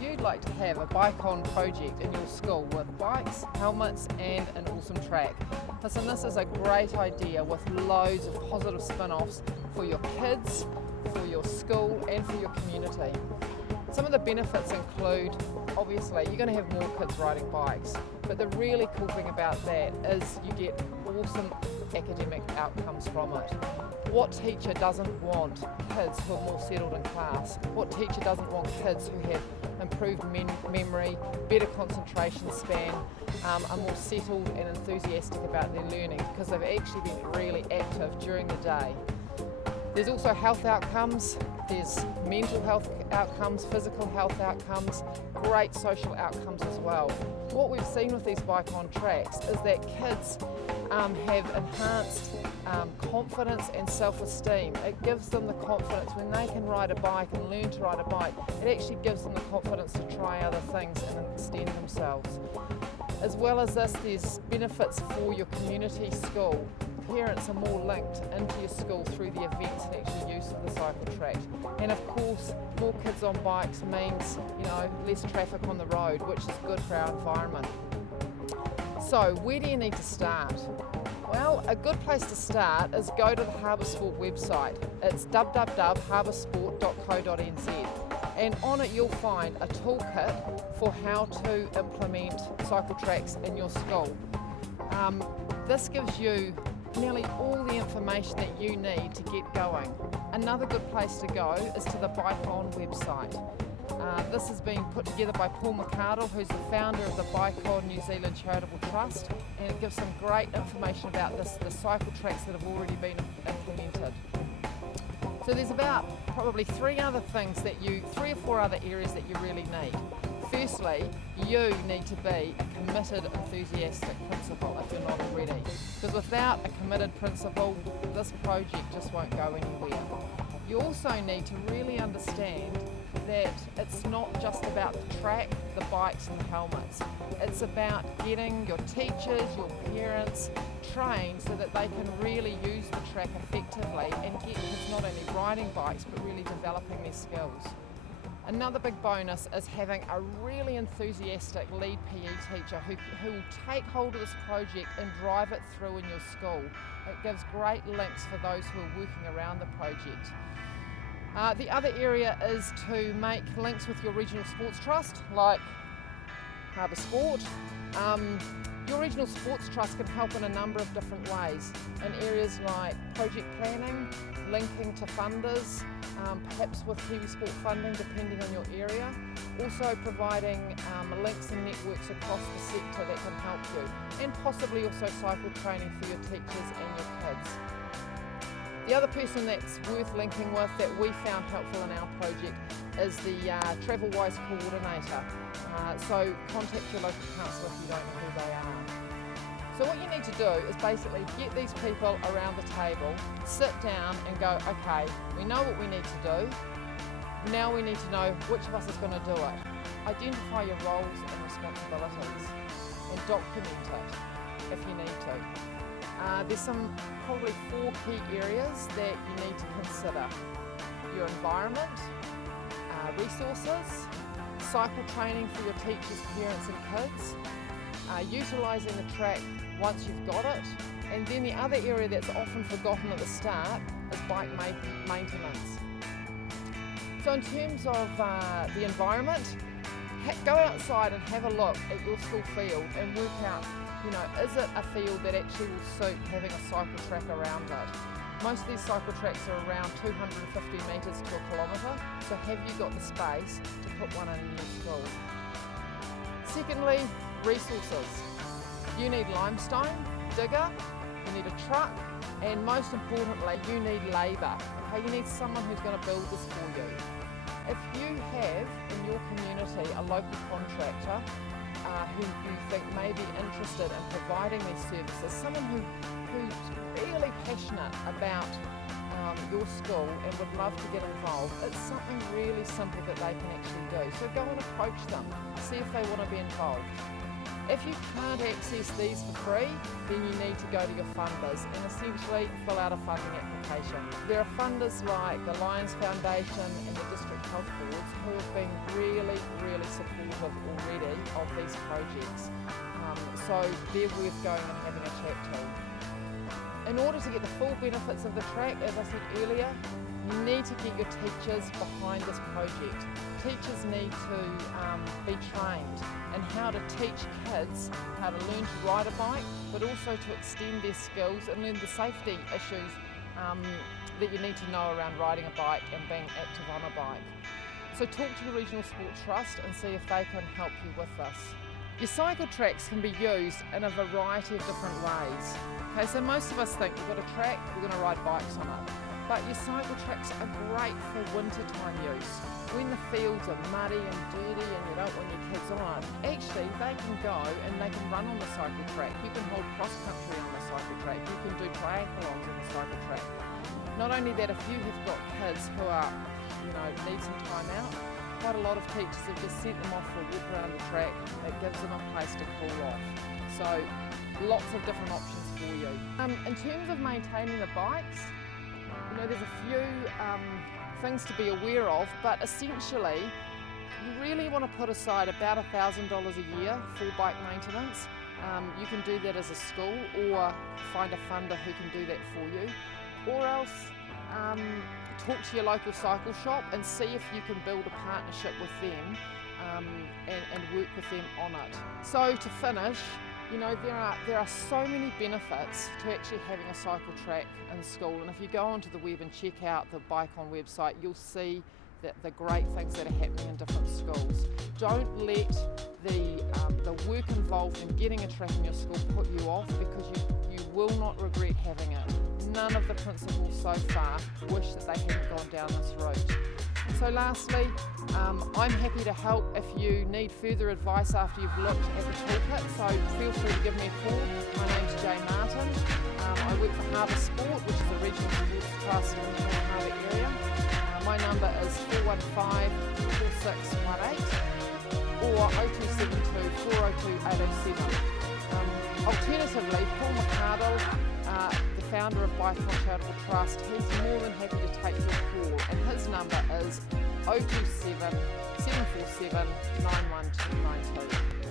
you'd like to have a bike on project in your school with bikes, helmets and an awesome track. Listen, this is a great idea with loads of positive spin-offs for your kids, for your school and for your community. Some of the benefits include, obviously, you're going to have more kids riding bikes, but the really cool thing about that is you get awesome academic outcomes from it. What teacher doesn't want kids who are more settled in class? What teacher doesn't want kids who have improved memory, better concentration span, are more settled and enthusiastic about their learning because they've actually been really active during the day? There's also health outcomes, there's mental health outcomes, physical health outcomes, great social outcomes as well. What we've seen with these bike on tracks is that kids have enhanced confidence and self-esteem. It gives them the confidence when they can ride a bike and learn to ride a bike. It actually gives them the confidence to try other things and extend themselves. As well as this, there's benefits for your community school. Parents are more linked into your school through the events and actually use of the cycle track. And of course, more kids on bikes means, less traffic on the road, which is good for our environment. So where do you need to start? Well, a good place to start is go to the Harbour Sport website. It's www.harboursport.co.nz, and on it you'll find a toolkit for how to implement cycle tracks in your school. This gives you nearly all the information that you need to get going. Another good place to go is to the Bike On website. This has been put together by Paul McArdle, who's the founder of the Bike On New Zealand Charitable Trust, and it gives some great information about the cycle tracks that have already been implemented. So there's about probably three or four other areas that you really need. Firstly, you need to be a committed, enthusiastic principal if you're not already. Because without a committed principal, this project just won't go anywhere. You also need to really understand that it's not just about the track, the bikes and the helmets. It's about getting your teachers, your parents trained so that they can really use the track effectively and get kids not only riding bikes but really developing their skills. Another big bonus is having a really enthusiastic lead PE teacher who will take hold of this project and drive it through in your school. It gives great links for those who are working around the project. The other area is to make links with your regional sports trust, like Harbour Sport. Your regional sports trust can help in a number of different ways, in areas like project planning, linking to funders, perhaps with Kiwi Sport funding depending on your area, also providing links and networks across the sector that can help you, and possibly also cycle training for your teachers and your kids. The other person that's worth linking with that we found helpful in our project is the TravelWise coordinator. So contact your local council if you don't know who they are. So what you need to do is basically get these people around the table, sit down and go, okay, we know what we need to do. Now we need to know which of us is going to do it. Identify your roles and responsibilities and document it if you need to. There's some probably 4 key areas that you need to consider. Your environment, resources, cycle training for your teachers, parents and kids, utilising the track once you've got it, and then the other area that's often forgotten at the start is bike maintenance. So in terms of the environment, go outside and have a look at your school field and work out, is it a field that actually will suit having a cycle track around it? Most of these cycle tracks are around 250 metres to a kilometre, so have you got the space to put one in your school? Secondly, resources. You need limestone, digger, you need a truck, and most importantly, you need labour. Okay, you need someone who's going to build this for you. If you have in your community a local contractor who you think may be interested in providing these services, someone who's really passionate about your school and would love to get involved, it's something really simple that they can actually do. So go and approach them, see if they want to be involved. If you can't access these for free, then you need to go to your funders and essentially fill out a funding application. There are funders like the Lions Foundation and the District Health Boards who have been really supportive already of these projects. So they're worth going and having a chat to. In order to get the full benefits of the track, as I said earlier, you need to get your teachers behind this project. Teachers need to be trained in how to teach kids how to learn to ride a bike, but also to extend their skills and learn the safety issues that you need to know around riding a bike and being active on a bike. So talk to your Regional Sport Trust and see if they can help you with this. Your cycle tracks can be used in a variety of different ways. Okay, so most of us think we've got a track, we're going to ride bikes on it. But your cycle tracks are great for wintertime use. When the fields are muddy and dirty and you don't want your kids on it, actually they can go and they can run on the cycle track. You can hold cross country on the cycle track. You can do triathlons on the cycle track. Not only that, if you have got kids who are, need some time out, quite a lot of teachers have just sent them off for a walk around the track. It gives them a place to cool off. So lots of different options for you. In terms of maintaining the bikes, there's a few things to be aware of, but essentially you really want to put aside about $1,000 a year for bike maintenance. You can do that as a school or find a funder who can do that for you, or else talk to your local cycle shop and see if you can build a partnership with them and work with them on it. So to finish, there are so many benefits to actually having a cycle track in school, and if you go onto the web and check out the Bike On website, you'll see that the great things that are happening in different schools. Don't let the work involved in getting a track in your school put you off, because you will not regret having it. None of the principals so far wish that they hadn't gone down this route. So lastly, I'm happy to help if you need further advice after you've looked at the toolkit, so feel free to give me a call. My name's Jay Martin. I work for Harbour Sport, which is a regional sports trust in the North Harbour area. My number is 415-4618 or 0272 402 807. Alternatively, Paul McCardle, the founder of Bike On Charitable Trust, he's more than happy to take your call, and his number is 027 747 91292.